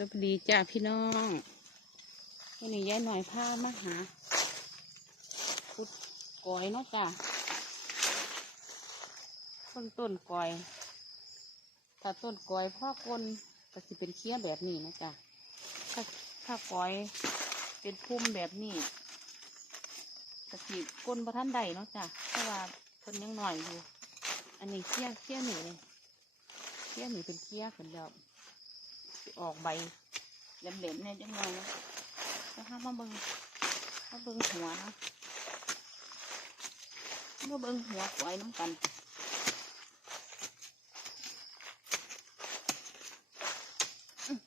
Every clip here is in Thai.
สวัสดีจ้าพี่น้องวันนี้ยายหน่อยพามาหาพุดก้อยเนาะจ้าต้นต้นก้อย ถ้าต้นก้อยพ่อกลก็สิเป็นเคี้ยแบบนี้นะจ้าถ้าถ้าก้อยเป็นพุ่มแบบนี้ก็สิก้นประท่านใดเนาะจ้าเพราะว่าต้นยังหน่อยอยู่ อันนี้เคี้ยเคี้ยหนีเลยเคี้ยหนีเป็นเคี้ยขึ้นแล้วสิ ออกใบเหล็มๆเนี่ยจังเลยนะแล้วถ้ามาเบิ้งมาเบิ้งหัวนะมาเบิ้งหัวไว้น้ำกันอื้อ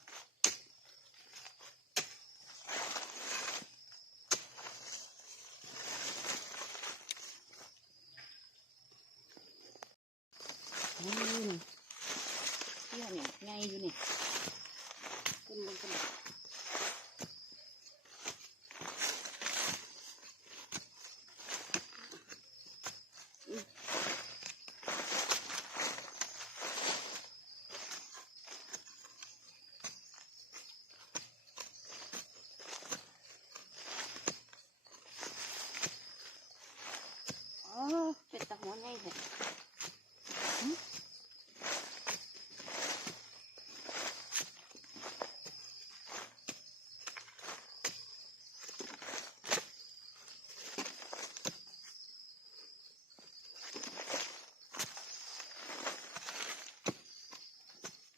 นี่นี่เที่ยเนี่ยง่ายอยู่นี่ ขึ้นบนกระดาษอืมอ๋อ เป็ดตะหัวไงเนี่ยหึ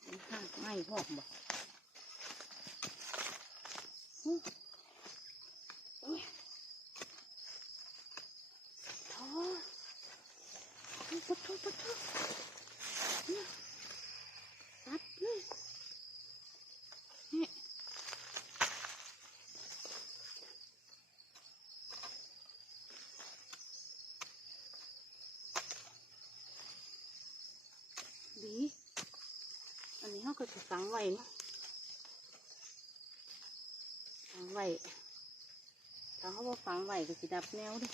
มันหักไม่พอกบอกหึโอ้ยท้อโอ้ยปะทุปะทุเนี่ยตัดเลยนี่ดี อันนี้ เขาก็จะฝังไว้นะฝังไว้ถ้าเขาว่าฝังไว้ก็จะดับแนวดิ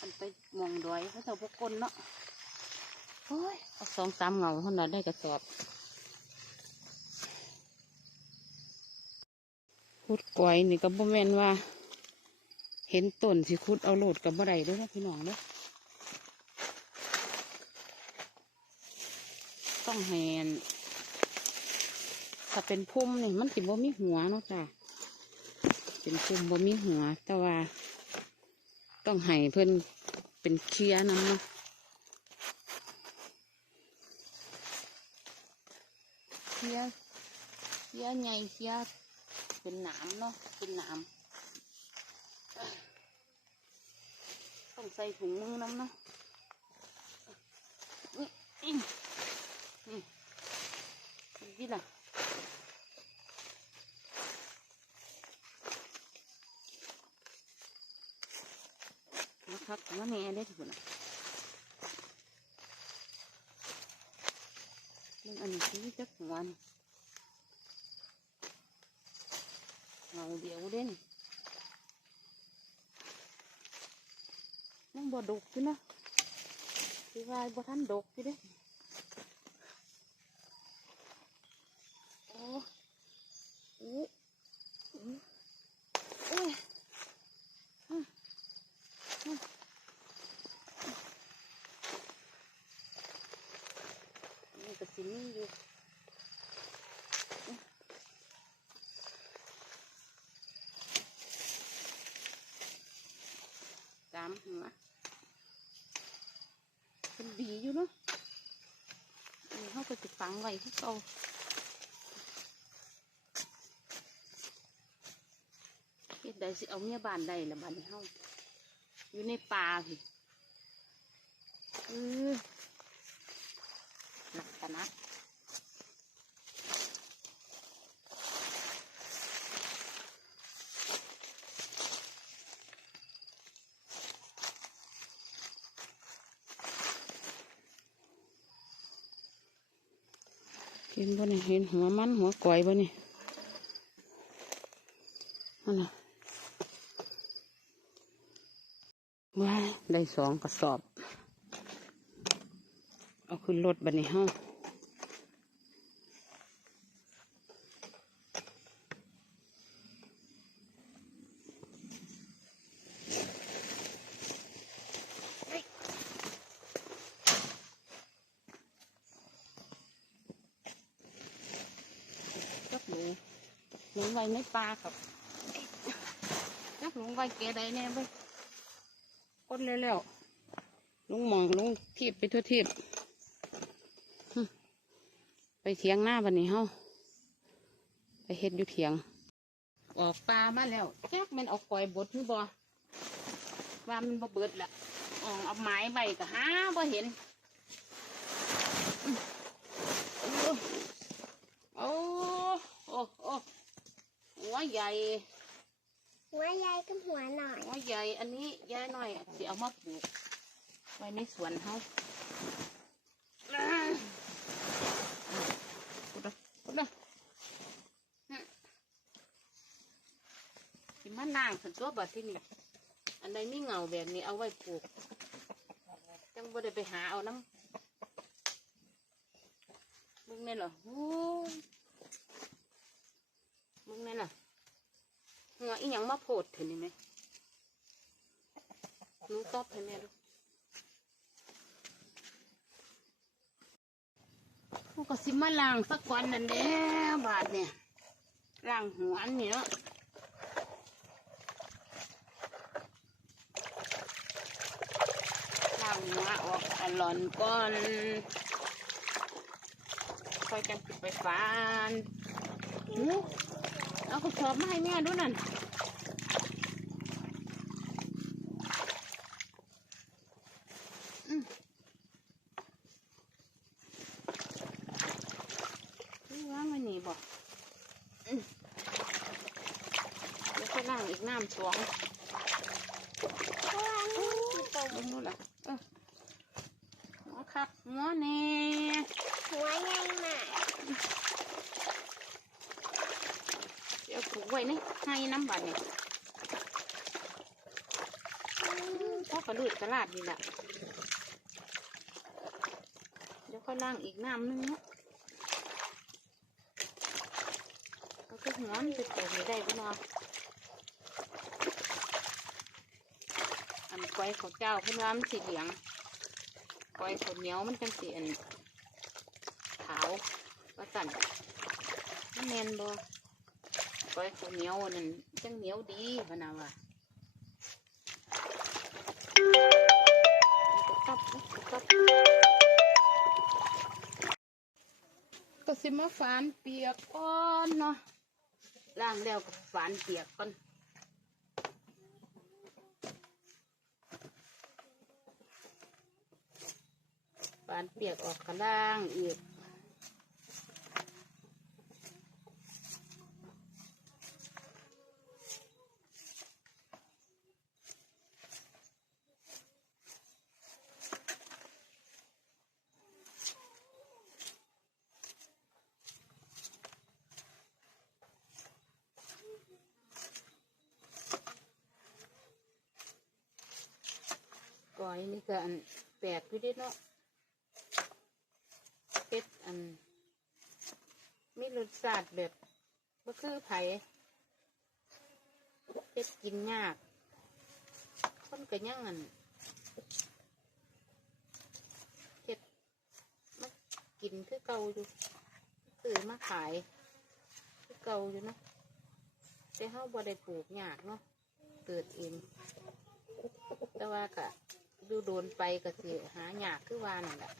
มันไปมองดอยเขาจะพวกกลเนาะ โอ้ยเอาสองสามเงาเท่านั้นได้กระสอบคุดก้อยนี่ก็บ่แม่นว่า เห็นต้นสิคุดเอาโหลดกับบ่ได้ด้วยนะพี่น้องเด้อต้องแหนถ้าเป็นพุ่มนี่มันสิบ่มีหัวเนาะจ้ะเป็นพุ่มบ่มีหัว แต่ว่า ต้องให้เพิ่นเป็นเคลียนเนาะ เคี้ย เคี้ยใหญ่เคี้ยเป็นหนามเนาะเป็นหนามต้องใส่ถุงมือน้ำเนาะนี่นี่นี่ล่ะนะครับมาแม่ได้ถูกนะมึงอันนี้คือจักหัวนี่ งเดียวเด่นยังบ่ดกอยู่นะสิวายบ่ทันดกอยู่เด้โอ้โอ้โอ้โอ้ยอะอะนี่ก็สิมีอยู่ามหัวเป็นดีอยู่เนาะนนี้เขาก็จะฝังไว้ที่เก่าเฮ็ดได้สิเอาเมียบานได้ละบานเฮาอยู่ในป่าพี่เออหนักกันนะ เห็นบ่เนี่ยเห็นหัวมันหัวก่อยบ่เนี่ยนั่นน่ะว้าได้สองกระสอบ เอาขึ้นรถบันนี้องจักหนูหนูไว้ ในป่าครับจักหนูไว้เกใดแน่เว้ยคนเร็วๆลุงหมองลุงทีบไปทั่วทีบไปเถียงหน้าบันนี้เฮาไปเฮ็ดอยู่เถียง ออกปลามาแล้วแจ๊กมันเอาก่อยบดหรือบ่ว่ามันบ่เบิดละออกเอาไม้ใบก็หาบ่เห็นอื้อโอ้โอ้โอ้หั วใหญ่ หัวใหญ่กับหัวหน่อย หัวใหญ่ อันนี้ยายหน่อยสิเอามาปลูกไว้ในสวนเฮาอ่าพุดนะพุดนะอืมสิมานั่งสันตัวบัดที่นี่อันใดมีเงาแบบนี้เอาไว้ปลูก จังบ่ได้ไปหาเอาน้ำมึงนี่เหรอโอ้ยมึงนี่น่ะ หัวอีหยังมาโพดเถอะนี่ไหมหนูตอบให้แม่ดูกูก็สิมาล้างสักวันนั่นแหละบาดเนี่ยล้างหัวอันนี้เนาะล้างหัวออกอันหลอนก่อนค่อยจังสิไปฟานหู เอากระสอบมาให้แม่ด้วยนั่นว่างไว้นี่บอกแล้วก็นั่งอีกน้ำสวง เพราะว่านี่คือตัว เบิ่งนู่นล่ะเออหัวคักหัวแน่ หัวใหญ่มาก เดี๋ยวผูกไว้ นี่ให้น้ำบัดนี่พ่อกระดูดกระลาดนี่แหละเดี๋ยวค่อยล่างอีกน้ำนึงเนาะก็คือหัวมันจะแตกไม่ได้พี่น้องอันก้อยของเจ้าเพิ่นว่ามันสีเหลืองก้อยข้าวเหนียวมันจังสีอันขาวว่าสั่นมันแมนบ่ ก้อยข้าวเหนียวนั่นจังเหนียวดีพนาว่าก็สิมาฝานเปียกก่อนเนาะล้างแล้วก็ฝานเปียกก่อนฝานเปียกออกกระล่างอีกอยนี่ก็อัน แปลกอยู่เดิเนาะเป็ดอัน มีรสชาติแบบก็คือไผ่เป็ดกินยาก คนก็ยังอันเห็ดมากินคือเก่าอยู่ซื้อมาขายคือเก่าอยู่เนาะแต่เฮาบ่ได้ปลูกยากเนาะเกิดเองแต่ว่าก็ ดูโดนไปก็สิหาหยากคือว่านั่นแหละ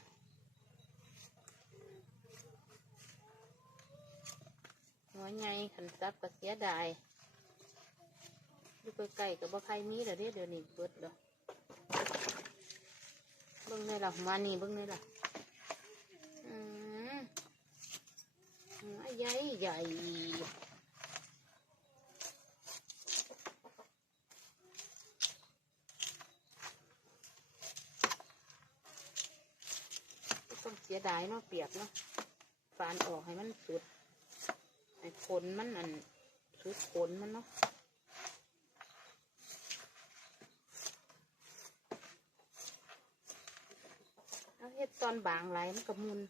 หัวใหญ่ขันซับก็เสียดายอยู่ใกล้ๆกับบ่ใครมีแล้วเด้เดี๋ยวนี้เบิดแล้วเบิ่งนี่ล่ะหัวนี่เบิ่งนี่ล่ะอืมหัวใหญ่ใหญ่ต้องเสี ยดายเนาะเปียกเนาะฟานออกให้มันสุดไอ้ขนมันอันสุดขนมันเนาะเอาเฮ็ดตอนบางไหลมันก็มุน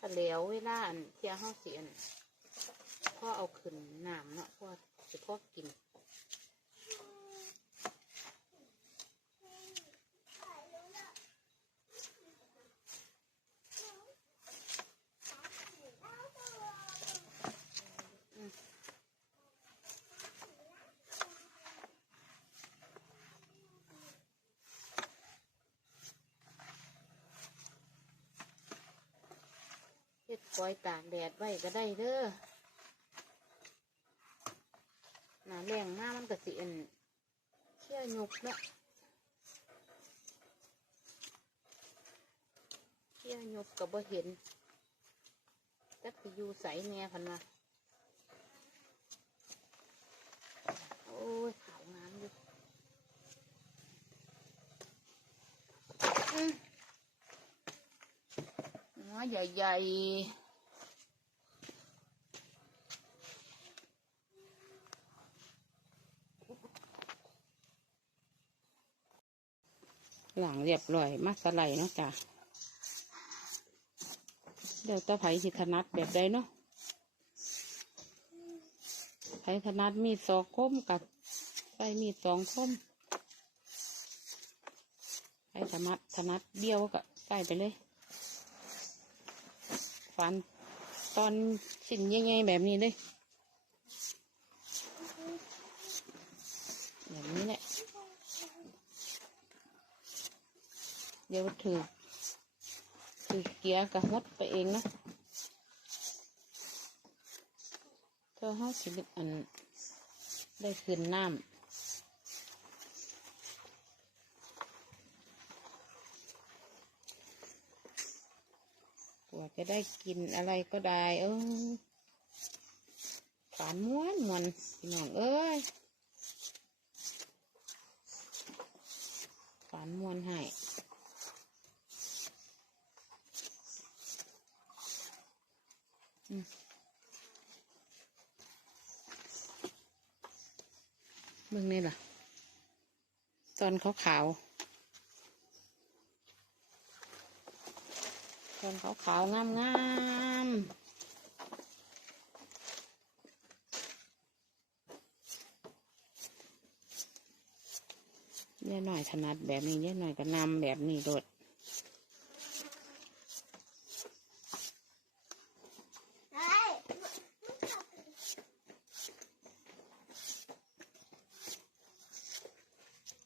ก็เหลวเวลาอันเที่ยห้าเสียนพ่อเอาขึ้นน้ำเนาะพ่อจะพ่อกิน ปล่อยตากแดดไว้ก็ได้เด้อหนาแรงมากมันก็สิเอ็นเชี่ยวยุบเนาะเชี่ยวยุบก็บ่เห็นจักสิอยู่ใสแน่พันมาโอ้ยขาวงามอยู่อืม หัว ใหญ่ๆหลังเรียบร้อยมาสไลด์เนาะจ้ะเดี๋ยวตะไผสิถนัดแบบใดเนาะไผถนัดมีดสองคมกับใส่มีดสองคมไผถนัดถนัดเบี้ยวก็ใส่ไปเลย ฟัน ตอนชิ้นใหญ่ๆแบบนี้เลยแบบนี้แหละเดี๋ยวถือถือเกียร์กับฮดไปเองนะเธอห้าสิบอันได้คืนน้ำ กว่า จะได้กินอะไรก็ได้ เออฝานม้วนมวนพี่น้องเอ้ยฝานม้วนให้อืมเบิ่งนี่ล่ะ ตอนขาขาวๆ ตอนขาวขาวๆงามงามๆเย่าหน่อยถนัดแบบนี้เย่าหน่อยก็นำแบบนี้โดดเฮ้ย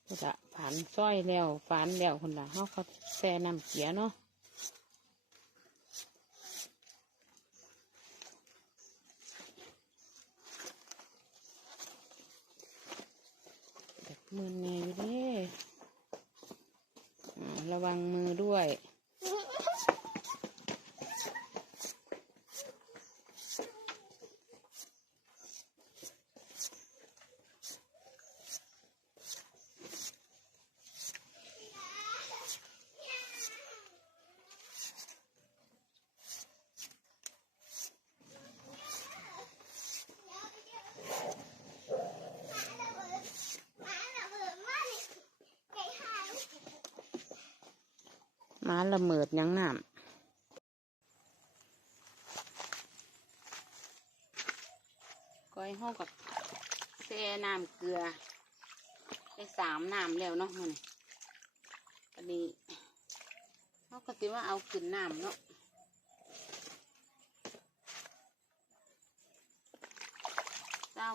ก็จะผ่านซ้อยแล้วฝานแล้วคนละเขาเขาแซ่น้ำเกียเนาะแบบ มือแน่อยู่เด้อ่าระวังมือด้วย มาละเมิดยังน้ำก้อยห้องกับแซ่น้ำเกลือได้สามน้ำแล้วเนาะมันก็ดีเขาก็สิว่าเอาขึ้นน้ำเนาะเจ้า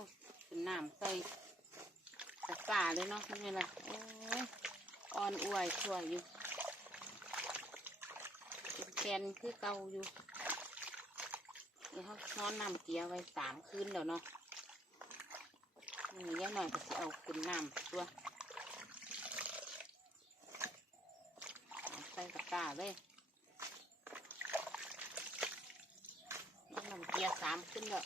ขึ้นน้ำใส่ตะกร้าเลยเนาะนี่ล่ะโอ้ยอ่อนอวยช่วยอยู่ แคนคือเก่าอยู่เดี๋ยวเขานอนน้ำเกลียไว้สามคืนแล้วเนาะนี่ย่าหน่อยก็จะเอาขึ้นน้ำตัวใส่ตะกร้าเลยนอนน้ำเกลียสามคืนแล้ว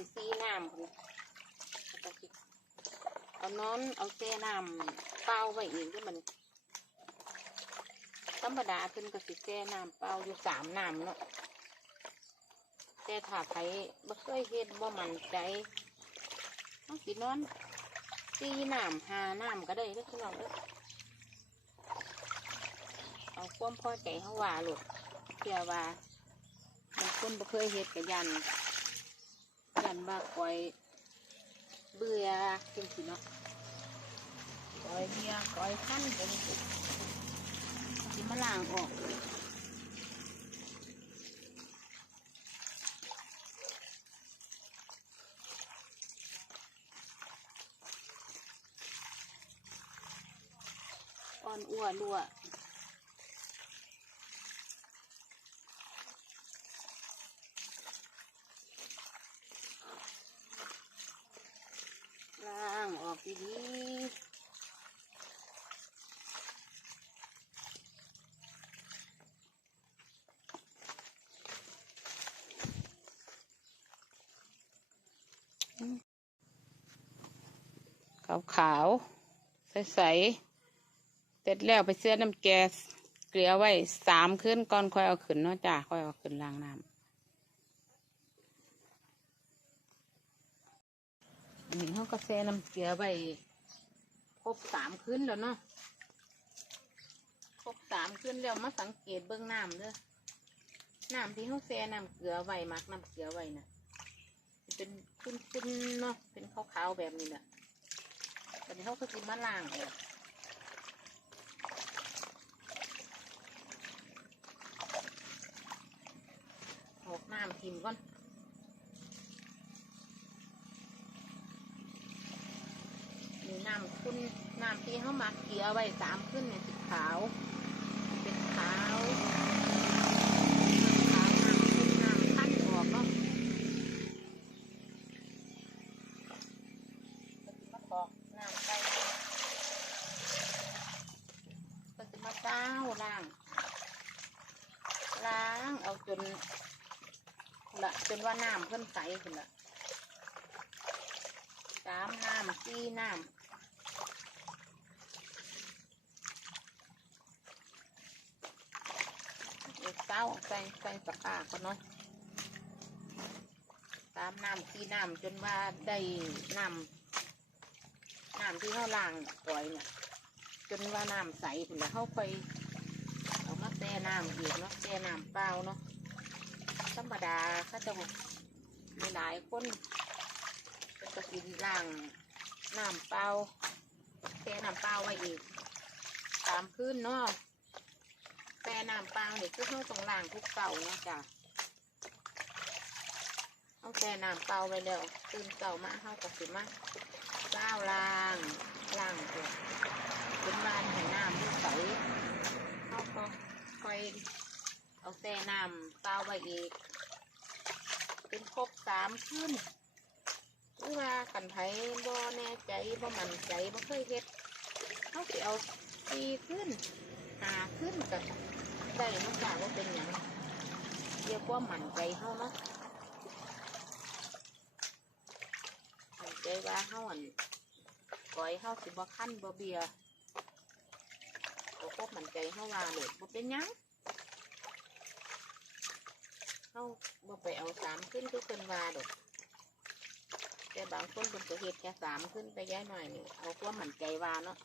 ำซีน้ำพุ่นแล้วก็สิเอา นอนเอาแช่น้ำเปล่าไว้เอีกด้วยมันธรรมดาเพิ่นก็สิแช่น้ำเปล่าอยู่สามน้ำเนาะแต่ถ้าไผบ่เคยเฮ็ดบ่มั่นใจต้องสินอนซีน้ำหาน้ำก็ได้เด้อพี่น้องเด้อเอาความพอใจเฮาว่าโลดเพื่อว่าบางคนบ่เคยเฮ็ดกับยันยันว่าก้อยเบื่อจังสิเนาะ ก้อยเบียก้อยขั้นจังสิสิมาล้างออกอ่อนอ้วนรั่ว ล้างออกดี ขาวใสๆเสร็จแล้วไปเสื้อน้ำแกสเกลือไว้สามคืนก่อนค่อยเอาขึ้นเนาะจ้าค่อยเอาขึ้นล้างน้ำอันนี้เขาก็แช่น้ำเกลือไปครบสามคืนแล้วเนาะครบสามคืนแล้วมาสังเกตเบื้องน้ำเด้อน้ำที่เขาแช่น้ำเกลือไว้มักน้ำเกลือไว้น่ะ เป็นคุ้นๆเนาะเป็นขาวๆแบบนี้น่ะ อนนี้เขาก็กินมาล้างออกออกน้ำทิมก่อนมีน้ำคุณน้ำที่เขาหมักเกลือไว้สามขึ้นเนี่ยสีขาว เป็นขาวน้ำขาวน้ำคุณน้ำขั้นออกเนาะก็สิมาตอกน้ำไปก็สิมาเจ้าล้าง ล้างเอาจนละ จนว่าน้ำเพิ่นใสขึ้นละสามน้ำสี่น้ำเด็กเต้าใส่ใส่สปาเขาเนาะตามน้ำที่น้ำจนว่าได้น้ำน้ำที่เขาล้างก่อยเนี่ยจนว่าน้ำใสถึงแล้วเขาไปเอามาแช่น้ำอีกเนาะแช่น้ำเปล่าเนาะ ธรรมดาเขาจะมีหลายคนก็จะกินล้างน้ำเปล่าแช่น้ำเปล่าไว้อีกตามคืนเนาะแต่น้ำเปล่าเนี่ยคือเขาต้องล้างทุกเก่าเนาะจ้ะเอาแต่น้ำเปล่าไปแล้วตื่นเก่ามาเข้าก็สิมาเจ้าล้างล้างตัวเป็นบ้านให้น้ำมันใสเขาก็ค่อยเอาแต่น้ำเปล่าไปอีก เป็นครบสามขึ้นหรือว่ากันไผบ่แน่ใจบ่มั่นใจบ่เคยเฮ็ดเขาสิเอาสี่ขึ้นหาขึ้นกับได้เนาะจ้าว่าเป็นหยังเรียกว่าหมั่นใจเฮาเนาะหมั่นใจว่าเฮาอันก้อยเฮาสิบ่คั้นบ่เบียก็พบหมั่นใจเฮาว่าเลยบ่เป็นหยัง เฮาบ่ไปเอาสามขึ้นคือเพิ่นว่าดอกแต่บางคนเพิ่นก็เฮ็ดแค่สามขึ้นไปย้ายหน่อยนี่เอาความหมั่นใจว่าเนาะ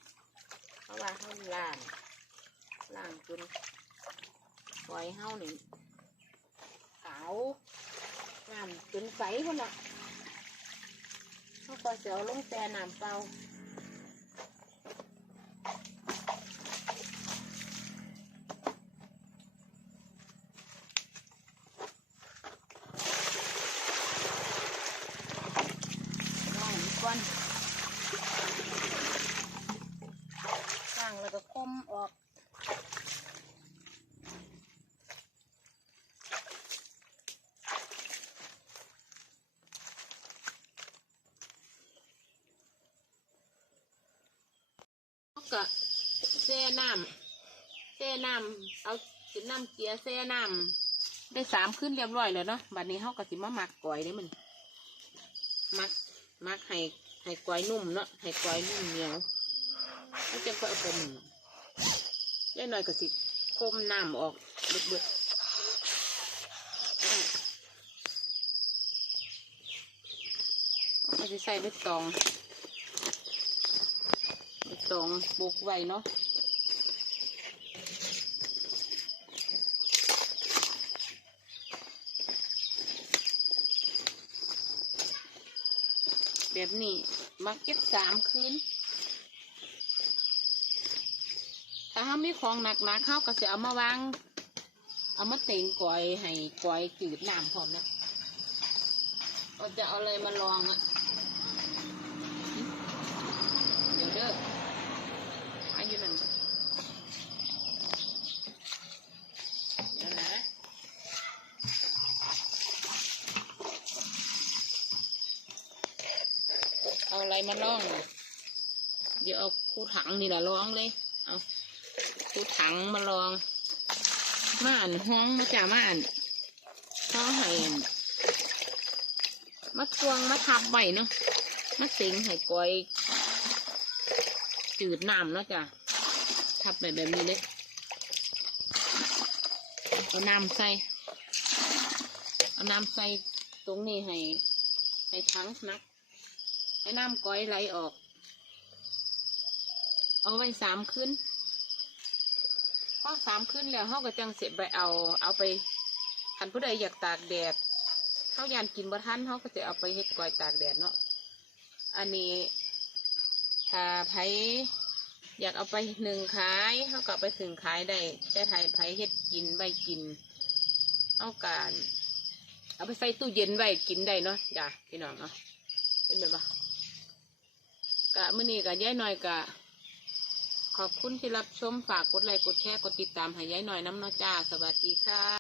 เพราะว่าเฮาล้างล้างจนปล่อยเฮานี่ขาวน้ำจนใสคนละเขาก็เสียวลงแต่น้ำเปล่าลองอีกก่อนล้างแล้วก็คมออก เขาก็ แช่น้ำแช่น้ำเอาสินน้ำเกลียแช่น้ำได้สามขึ้นเรียบร้อยแล้วเนาะบัดนี้เขาก็สิมาหมักก่อยได้มันมักมักให้ให้กล้อยนุ่มเนาะให้กล้อยนุ่มเหนียวแล้วจะก็เอาไปหนึ่งย่ายหน่อยก็สิคมน้ำออกเบิดๆเอาไปใส่ใบตองใบตองปลูกไว้เนาะ แบบนี้ มาเก็บสามคืนถ้าเขามีของหนักหนาเข้าก็จะเอามาวาง เอามาเต็งกอยให้กอยจืดน้ำพร้อมนะเราจะเอาอะไรมาลองอะเดี๋ยวเด้ออายุนั่นจ้ะเดี๋ยวนะ เอะไรมาล่อง เดี๋ยวเอาคู่ถังนี่แหละลองเลย เอาคู่ถังมาลอง มาอ่านห้องมาจ่ามาอ่านเขาให้อั่นมาทวงมาทับไว้เนาะมาสิงให้กอยจืดน้ำเนาะจ้ะทับไปแบบนี้เลยเอาน้ำใส่ เอาน้ำใส่ตรงนี้ให้ ให้ทั้งนัก ให้น้ำก้อยไหลออก เอาไว้สามขึ้นพอสามขึ้นแล้วเขาก็จังเสร็จไปเอา เอาไปคันผู้ใดอยากตากแดดเขายานกินบ่ทันเขาก็จะเอาไปเฮ็ดก้อยตากแดดเนาะอันนี้ถ้าไผอยากเอาไปหนึ่งขายเขาก็ไปถึงขายได้แต่ไทยไผเฮ็ดกินไว้กินเอาการ เอาไปใส่ตู้เย็นไว้กินได้เนาะจ้ะพี่น้องเนาะเป็นแบบว่า กะมือนี้กะย้ายหน่อยกะ ขอบคุณที่รับชมฝากกดไลค์กดแชร์กดติดตามให้ย้ายหน่อยน้ำเนาะจ้า สวัสดีค่ะ